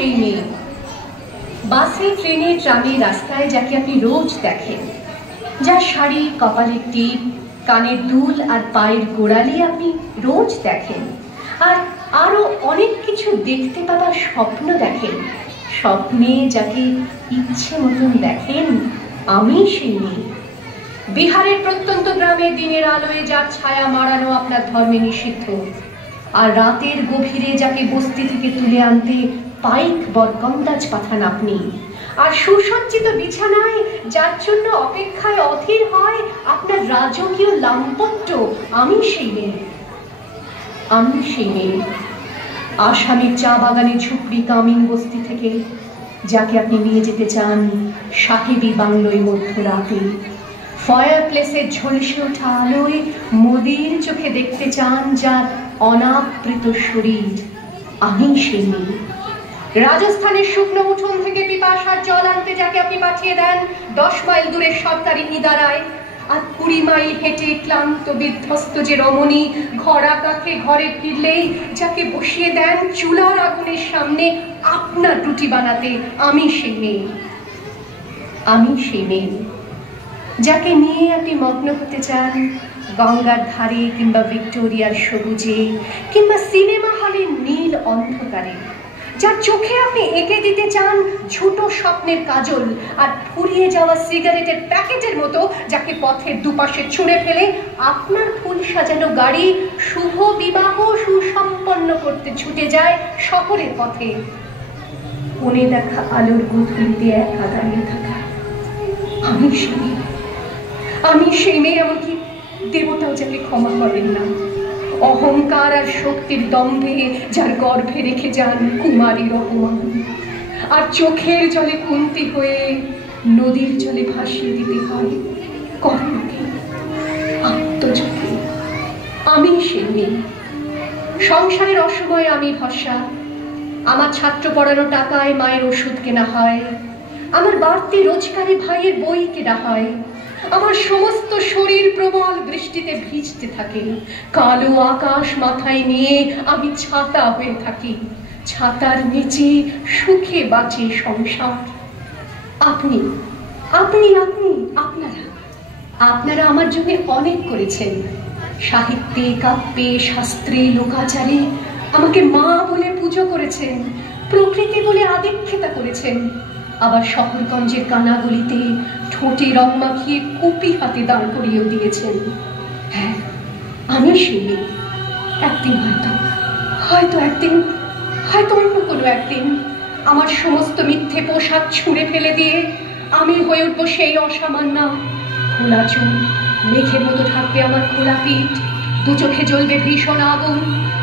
সেই মেয়ে, বাসে ট্রেনে ট্রামে রাস্তায় যাকে আপনি রোজ দেখেন, যার শাড়ি, কপালের টিপ, কানের দুল আর পায়ের গোড়ালি আপনি রোজ দেখেন, আর আরো অনেক কিছু দেখতে পাওয়ার স্বপ্ন দেখেন। স্বপ্নে যাকে ইচ্ছে মতন দেখেন, আমি সেই মেয়ে। বিহারের প্রত্যন্ত গ্রামে দিনের আলোয় যার ছায়া মাড়ানো আপনার ধর্মে নিষিদ্ধ, আর রাতের গভীরে যাকে বস্তি থেকে তুলে আনতে পাইক বরকন্দাজ পাঠান আপনি, আর সুসজ্জিত বিছানায় যার জন্য অপেক্ষায় অধীর হয় আপনার রাজকীয় লাম্পট্য, আমি সেই মেয়ে। আমি সেই মেয়ে, আসামের চা বাগানের ঝুপড়ি কামিন বস্তি থেকে যাকে আপনি নিয়ে যেতে চান সাহেবী বাংলোয় মধ্যরাতে, ফায়ার প্লেসের ঝলসে ওঠা আলোয় মোদির চোখে দেখতে চান যার অনাবৃত শরীর, আমি সেই মেয়ে। রাজস্থানের শুকনো উঠোন থেকে পিপাসার জল আনতে যাকে আপনি পাঠিয়ে দেন 10 মাইল দূরের সরকারি ইদারায়, আর 20 মাইল হেঁটে ক্লান্ত বিধ্বস্ত যে রমণী ঘরা কাছে ঘরে ফিরলেই যাকে বসিয়ে দেন চুলার আগুনের সামনে আপনার রুটি বানাতে, আমি সেই মেয়ে। আমি সেই মেয়ে যাকে নিয়ে আপনি মগ্ন হতে চান গঙ্গার ধারে কিংবা ভিক্টোরিয়ার সবুজে কিংবা সিনেমা হলের নীল অন্ধকারে, যার চোখে আপনি এঁকে দিতে চান ছোট স্বপ্নের কাজল, আর ফুরিয়ে যাওয়া সিগারেটের প্যাকেটের মতো যাকে পথের দুপাশে ছুঁড়ে ফেলে আপনার ফুল সাজানো গাড়ি শুভ বিবাহ সুসম্পন্ন করতে ছুটে যায় শহরের পথে। কোণে দেখা আলোর গুঁথুলিতে একা দাঁড়িয়ে থাকা, আমি সেই মেয়ে। আমি সেই মেয়ে, এমনকি দেবতাও যাকে ক্ষমা করেন না। অহংকার আর শক্তির দম্ভে যার গর্ভে রেখে যান কুমারী রহমান, আর চোখের জলে কুন্তি হয়ে নদীর জলে ভাসিয়ে দিতে হয় কর্ণকে, আত্মজকে। আমি সেই মেয়ে। সংসারের অসময়ে আমি ভরসা, আমার ছাত্র পড়ানো টাকায় মায়ের ওষুধ কেনা হয়, আমার বাড়তি রোজগারে ভাইয়ের বই কেনা হয়, আমার সমস্ত শরীর প্রবল বৃষ্টিতে ভিজতে থাকে, কালো আকাশ মাথায় নিয়ে আমি ছাতা হয়ে থাকি, ছাতার নিচে সুখে বাঁচে সংসার। আপনি আপনি আপনি আপনারা আপনারা আমার জন্য অনেক করেছেন, সাহিত্যে, কাব্যে, শাস্ত্রে, লোকাচারে আমাকে মা বলে পুজো করেছেন, প্রকৃতি বলে আদিক্ষেতা করেছেন, আবার শহরগঞ্জের কানাগলিতে ঠোঁটে রং মাখিয়ে কুপি হাতে দাঁড় করিয়েও দিয়েছেন। হ্যাঁ, আমি সেই মেয়ে। একদিন হয়তো অন্য কোনো একদিন আমার সমস্ত মিথ্যে পোশাক ছুঁড়ে ফেলে দিয়ে আমি হয়ে উঠবো সেই অসামান্য। খোলা চুল, মেঘের মতো ঢাকবে আমার খোলা পিঠ, দু চোখে জ্বলবে ভীষণ আগুন,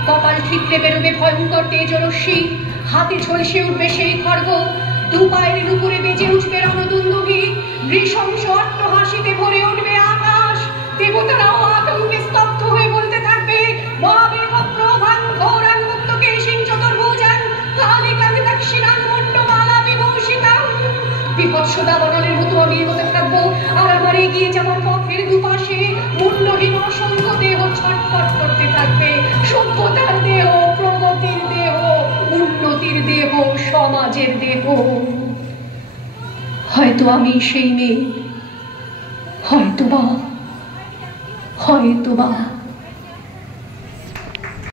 কপাল ঠিকরে বেরোবে ভয়ঙ্কর তেজরশ্মি, হাতে ঝলসে উঠবে সেই খড়গ, দু পায়ের উপরে বেজে উঠবে রণদুন্দুভি, নৃশংস অট্টহাসিতে ভরে উঠবে আকাশ, দেবতারাও আতঙ্কে স্তব্ধ হয়ে বলতে থাকবে মহাবেগ প্রভাং ঘোরাং মুক্তকেশিং চতুর্ভুজাং কালিকাং দক্ষিণাং মুন্ডমালা বিভূষিতাং। বিভৎস দাবানলের মতো আমি এগোতে থাকবো, আর আমার এগিয়ে যাবার পথের দুপাশে মুন্ডহীন অসংখ্য দেহ ছটফট করতে থাকবে। সভ্যতার দেহ, প্রগতির দেহ, উন্নতির দেহ, সমাজের দেহ। হয়তো আমি সেই মেয়ে, হয়তো বা